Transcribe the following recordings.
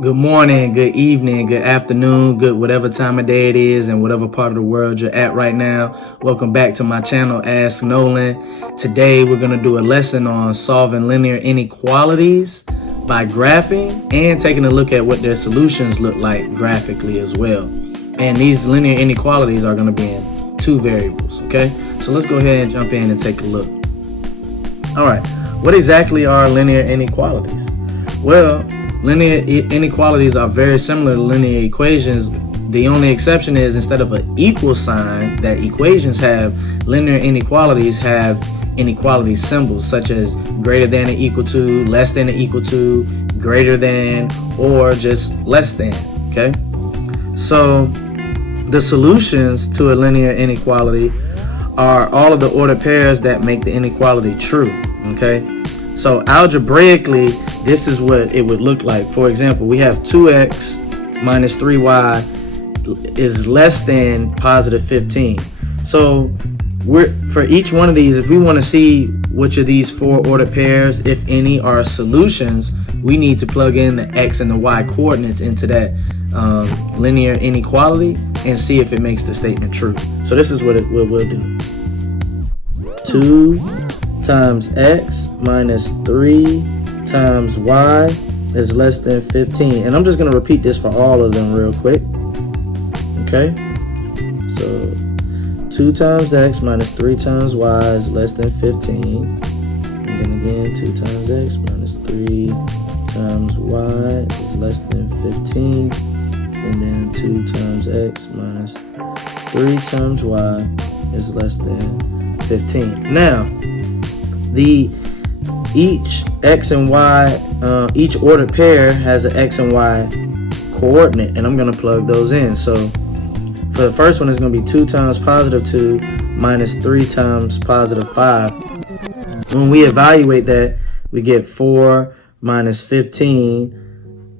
Good morning, good evening, good afternoon, good whatever time of day it is and whatever part of the world you're at right now. Welcome back to my channel, ASKnowlin. Today we're going to do a lesson on solving linear inequalities by graphing and taking a look at what their solutions look like graphically as well. And these linear inequalities are going to be in two variables, okay? So let's go ahead and jump in and take a look. All right, what exactly are linear inequalities? Well, linear inequalities are very similar to linear equations. The only exception is instead of an equal sign that equations have, linear inequalities have inequality symbols such as greater than or equal to, less than or equal to, greater than, or just less than, okay? So the solutions to a linear inequality are all of the ordered pairs that make the inequality true, okay? So algebraically, this is what it would look like. For example, we have 2x minus 3y is less than positive 15. So for each one of these, if we want to see which of these four ordered pairs, if any, are solutions, we need to plug in the x and the y coordinates into that linear inequality and see if it makes the statement true. So this is what we'll do. 2 times x minus 3 times y is less than 15. And I'm just going to repeat this for all of them real quick. Okay? So 2 times x minus 3 times y is less than 15. And then again, 2 times x minus 3 times y is less than 15. And then 2 times x minus 3 times y is less than 15. Now, each x and y, each ordered pair has an x and y coordinate, and I'm going to plug those in. So for the first one, it's going to be 2 times positive 2 minus 3 times positive 5. When we evaluate that, we get 4 minus 15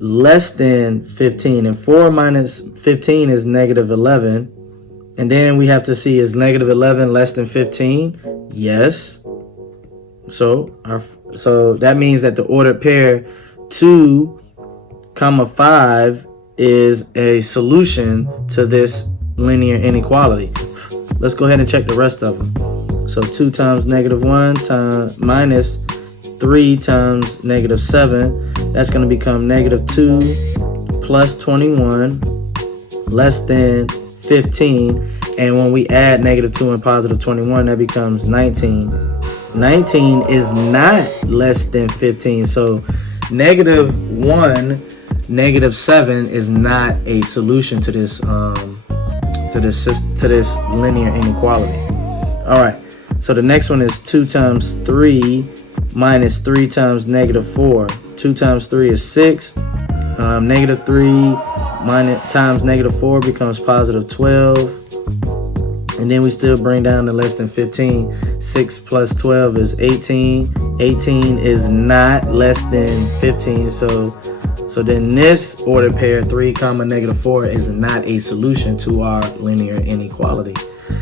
less than 15, and 4 minus 15 is negative 11. And then we have to see, is negative 11 less than 15? Yes. So that means that the ordered pair 2, 5 is a solution to this linear inequality. Let's go ahead and check the rest of them. So 2 times negative 1 times minus 3 times negative 7, that's going to become negative 2 plus 21 less than 15. And when we add negative 2 and positive 21, that becomes 19. 19 is not less than 15. So negative 1, negative 7 is not a solution to this linear inequality. All right. So the next one is 2 times 3 minus 3 times negative 4. 2 times 3 is 6. Negative 3 times negative 4 becomes positive 12. And then we still bring down to less than 15. 6 plus 12 is 18. 18 is not less than 15. So then this ordered pair 3, negative 4 is not a solution to our linear inequality.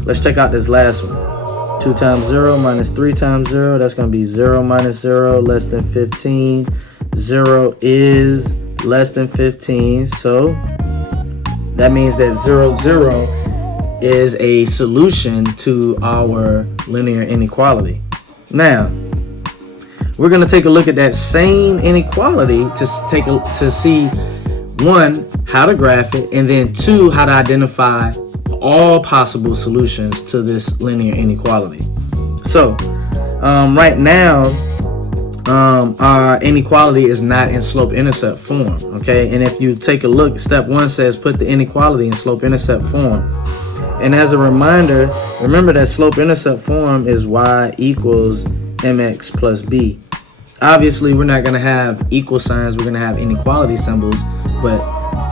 Let's check out this last one. 2 times 0 minus 3 times 0. That's going to be 0 minus 0 less than 15. 0 is less than 15. So that means that 0, 0 is a solution to our linear inequality. Now, we're going to take a look at that same inequality to see, 1, how to graph it, and then 2, how to identify all possible solutions to this linear inequality. So, right now, our inequality is not in slope-intercept form, okay? And if you take a look, step 1 says put the inequality in slope-intercept form. And as a reminder, remember that slope-intercept form is y equals mx plus b. Obviously, we're not going to have equal signs. We're going to have inequality symbols, but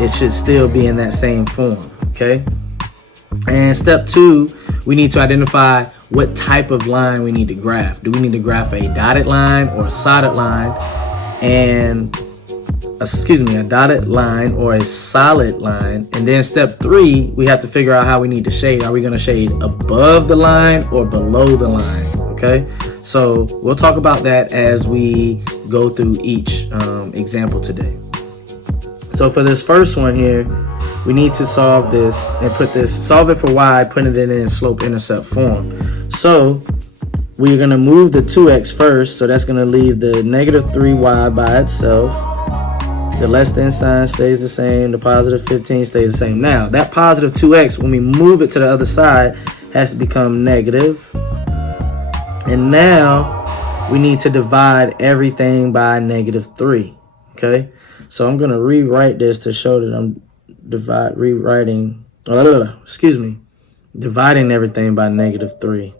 it should still be in that same form, okay? And step 2, we need to identify what type of line we need to graph. Do we need to graph a dotted line or a solid line? And a dotted line or a solid line. And then step 3, we have to figure out how we need to shade. Are we going to shade above the line or below the line? Okay, so we'll talk about that as we go through each example today. So for this first one here, we need to solve this and solve it for y, putting it in slope-intercept form. So we're going to move the 2x first, so that's going to leave the negative 3y by itself. The less than sign stays the same, the positive 15 stays the same. Now, that positive 2x, when we move it to the other side, has to become negative. And now, we need to divide everything by negative 3, okay? So I'm going to rewrite this to show that I'm dividing everything by negative 3.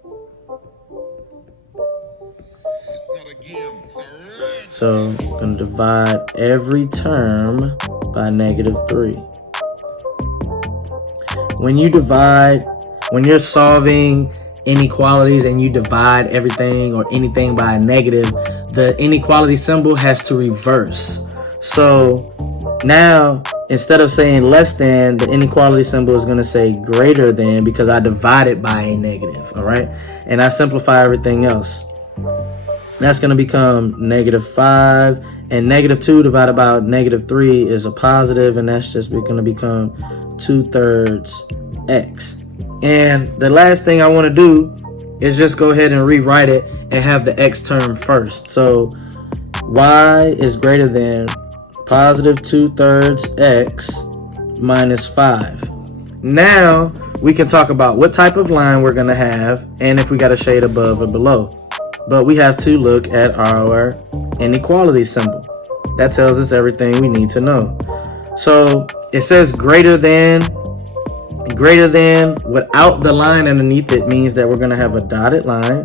So I'm going to divide every term by negative 3. When you're solving inequalities and you divide everything or anything by a negative, the inequality symbol has to reverse. So now, instead of saying less than, the inequality symbol is going to say greater than, because I divided by a negative, all right? And I simplify everything else. That's going to become negative 5, and negative 2 divided by negative 3 is a positive, and that's just going to become 2/3 x. And the last thing I want to do is just go ahead and rewrite it and have the x term first. So y is greater than positive 2/3 x minus 5. Now we can talk about what type of line we're going to have and if we got a shade above or below. But we have to look at our inequality symbol. That tells us everything we need to know. So it says greater than without the line underneath it means that we're going to have a dotted line.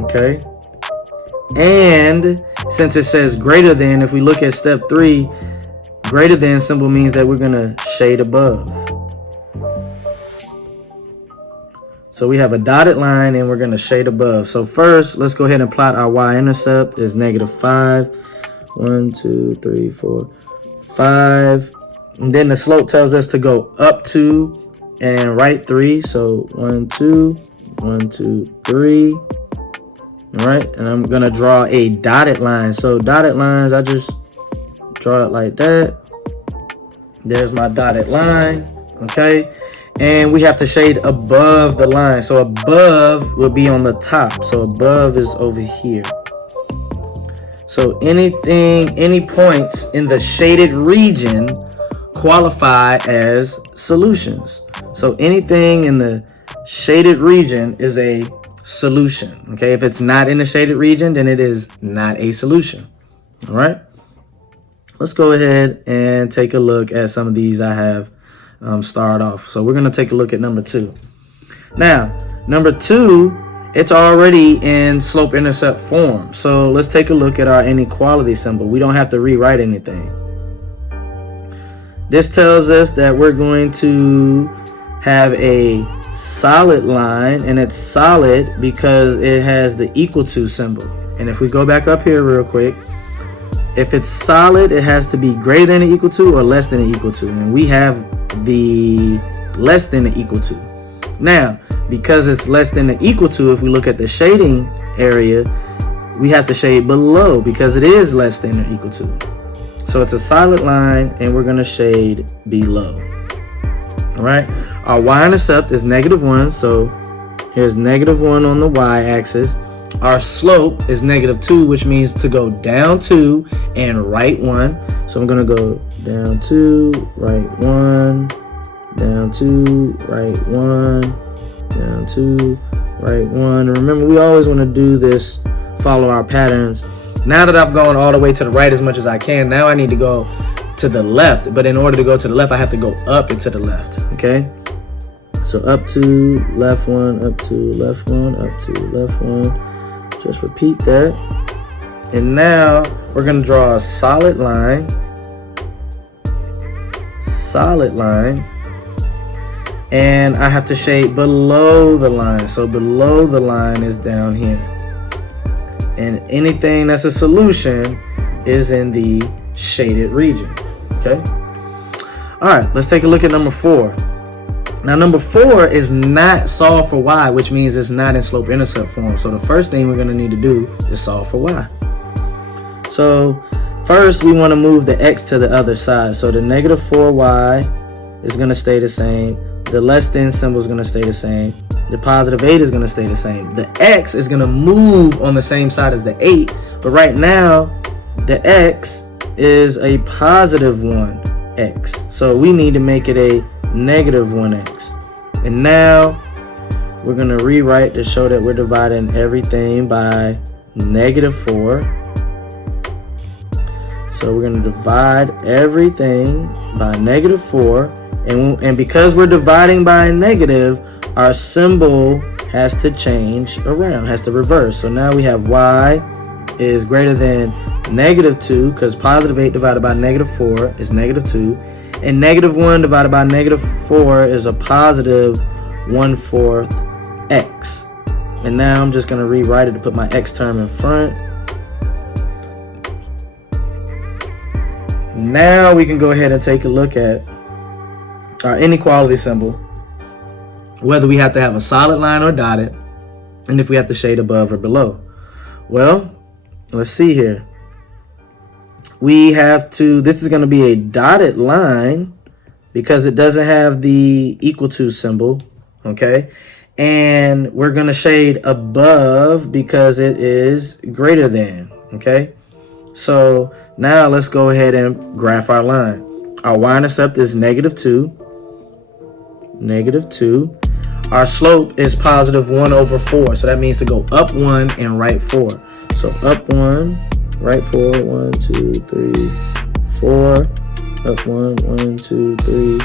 Okay. And since it says greater than, if we look at step 3, greater than symbol means that we're going to shade above. So we have a dotted line and we're going to shade above. So first, let's go ahead and plot our y-intercept is negative 5. 1, 2, 3, 4, 5. And then the slope tells us to go up 2 and right 3. So 1, 2, 1, 2, 3. All right, and I'm going to draw a dotted line. So dotted lines, I just draw it like that. There's my dotted line, okay? And we have to shade above the line. So above will be on the top. So above is over here. So any points in the shaded region qualify as solutions. So anything in the shaded region is a solution. Okay, if it's not in the shaded region, then it is not a solution. All right. Let's go ahead and take a look at some of these I have start off. So we're going to take a look at number 2. Now, number 2, it's already in slope-intercept form. So let's take a look at our inequality symbol. We don't have to rewrite anything. This tells us that we're going to have a solid line, and it's solid because it has the equal to symbol. And if we go back up here real quick, if it's solid, it has to be greater than or equal to or less than or equal to. And we have the less than or equal to. Now, because it's less than or equal to, if we look at the shading area, we have to shade below because it is less than or equal to. So it's a solid line and we're going to shade below. All right. Our y-intercept is negative 1. So here's negative 1 on the y-axis. Our slope is negative 2, which means to go down 2 and right 1. So I'm going to go down 2, right 1, down 2, right 1, down 2, right 1. And remember, we always want to do this, follow our patterns. Now that I've gone all the way to the right as much as I can, now I need to go to the left. But in order to go to the left, I have to go up and to the left. Okay? So up 2, left 1, up 2, left 1, up 2, left 1. Just repeat that. And now we're going to draw a solid line. Solid line. And I have to shade below the line. So below the line is down here. And anything that's a solution is in the shaded region. Okay? All right, let's take a look at number 4. Now, number 4 is not solve for y, which means it's not in slope-intercept form. So the first thing we're going to need to do is solve for y. So first we want to move the x to the other side. So the negative 4y is going to stay the same. The less than symbol is going to stay the same. The positive 8 is going to stay the same. The x is going to move on the same side as the 8. But right now, the x is a positive 1x. So we need to make it a negative 1x. And now we're going to rewrite to show that we're dividing everything by negative 4. So we're going to divide everything by negative 4. And because we're dividing by a negative, our symbol has to change around, has to reverse. So now we have y is greater than negative 2, because positive 8 divided by negative 4 is negative 2. And negative 1 divided by negative 4 is a positive 1/4 x. And now I'm just going to rewrite it to put my x term in front. Now we can go ahead and take a look at our inequality symbol, whether we have to have a solid line or dotted, and if we have to shade above or below. Well, let's see here. We have to, this is going to be a dotted line because it doesn't have the equal to symbol, okay? And we're going to shade above because it is greater than, okay? So now let's go ahead and graph our line. Our y-intercept is negative 2. Negative 2. Our slope is positive 1/4. So that means to go up 1 and right 4. So up 1, right 4, 1, 2, 3, 4. Up 1, 1, 2, 3,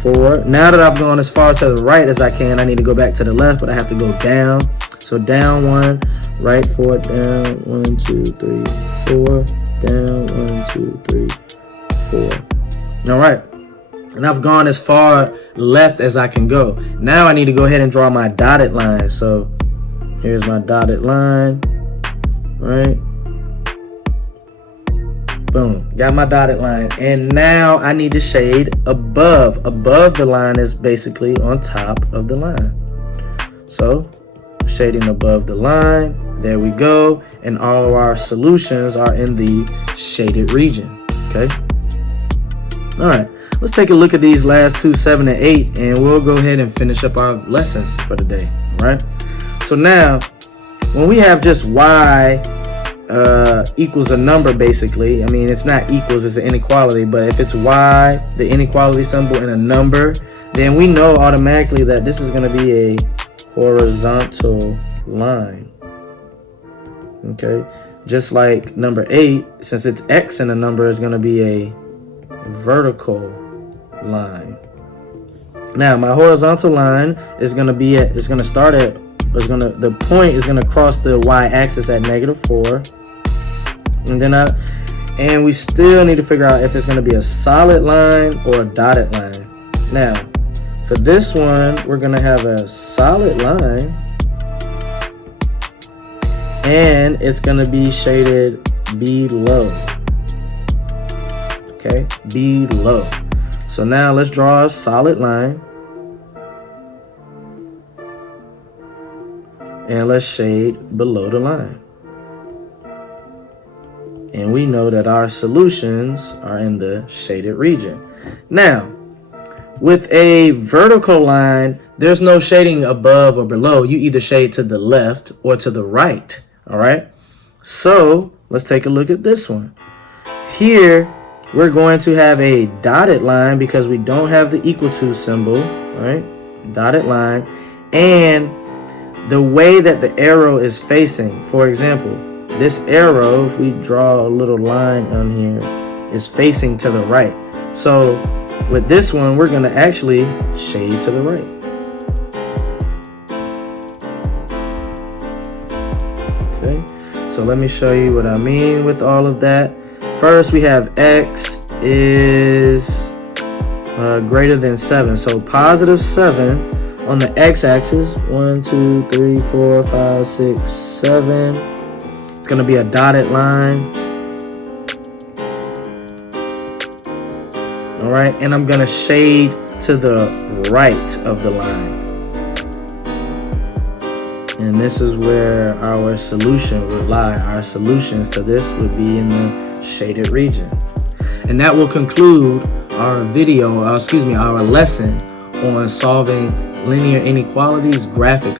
4. Now that I've gone as far to the right as I can, I need to go back to the left, but I have to go down. So down 1, right 4, down 1, 2, 3, 4. Down 1, 2, 3, 4. All right. And I've gone as far left as I can go. Now I need to go ahead and draw my dotted line. So here's my dotted line, right? Boom, got my dotted line. And now I need to shade above. Above the line is basically on top of the line. So shading above the line, there we go. And all of our solutions are in the shaded region, okay? All right. Let's take a look at these last two, 7 and 8, and we'll go ahead and finish up our lesson for the day, right? So now, when we have just y equals a number, basically, I mean, it's not equals, it's an inequality, but if it's y, the inequality symbol, and a number, then we know automatically that this is going to be a horizontal line, okay? Just like number 8, since it's x and a number, is going to be a vertical line. Now my horizontal line is going to be at, it's going to start at, the point is going to cross the y-axis at negative 4, and we still need to figure out if it's going to be a solid line or a dotted line. Now for this one, we're going to have a solid line, and it's going to be shaded below. Okay, below. So now let's draw a solid line. And let's shade below the line. And we know that our solutions are in the shaded region. Now, with a vertical line, there's no shading above or below. You either shade to the left or to the right. All right. So let's take a look at this one. Here, we're going to have a dotted line because we don't have the equal to symbol, right? Dotted line. And the way that the arrow is facing, for example, this arrow, if we draw a little line on here, is facing to the right. So with this one, we're going to actually shade to the right. Okay, so let me show you what I mean with all of that. First, we have x is greater than 7. So positive 7 on the x-axis. 1, 2, 3, 4, 5, 6, 7. It's going to be a dotted line. All right, and I'm going to shade to the right of the line. And this is where our solution would lie. Our solutions to this would be in the shaded region. And that will conclude our video, our lesson on solving linear inequalities graphically.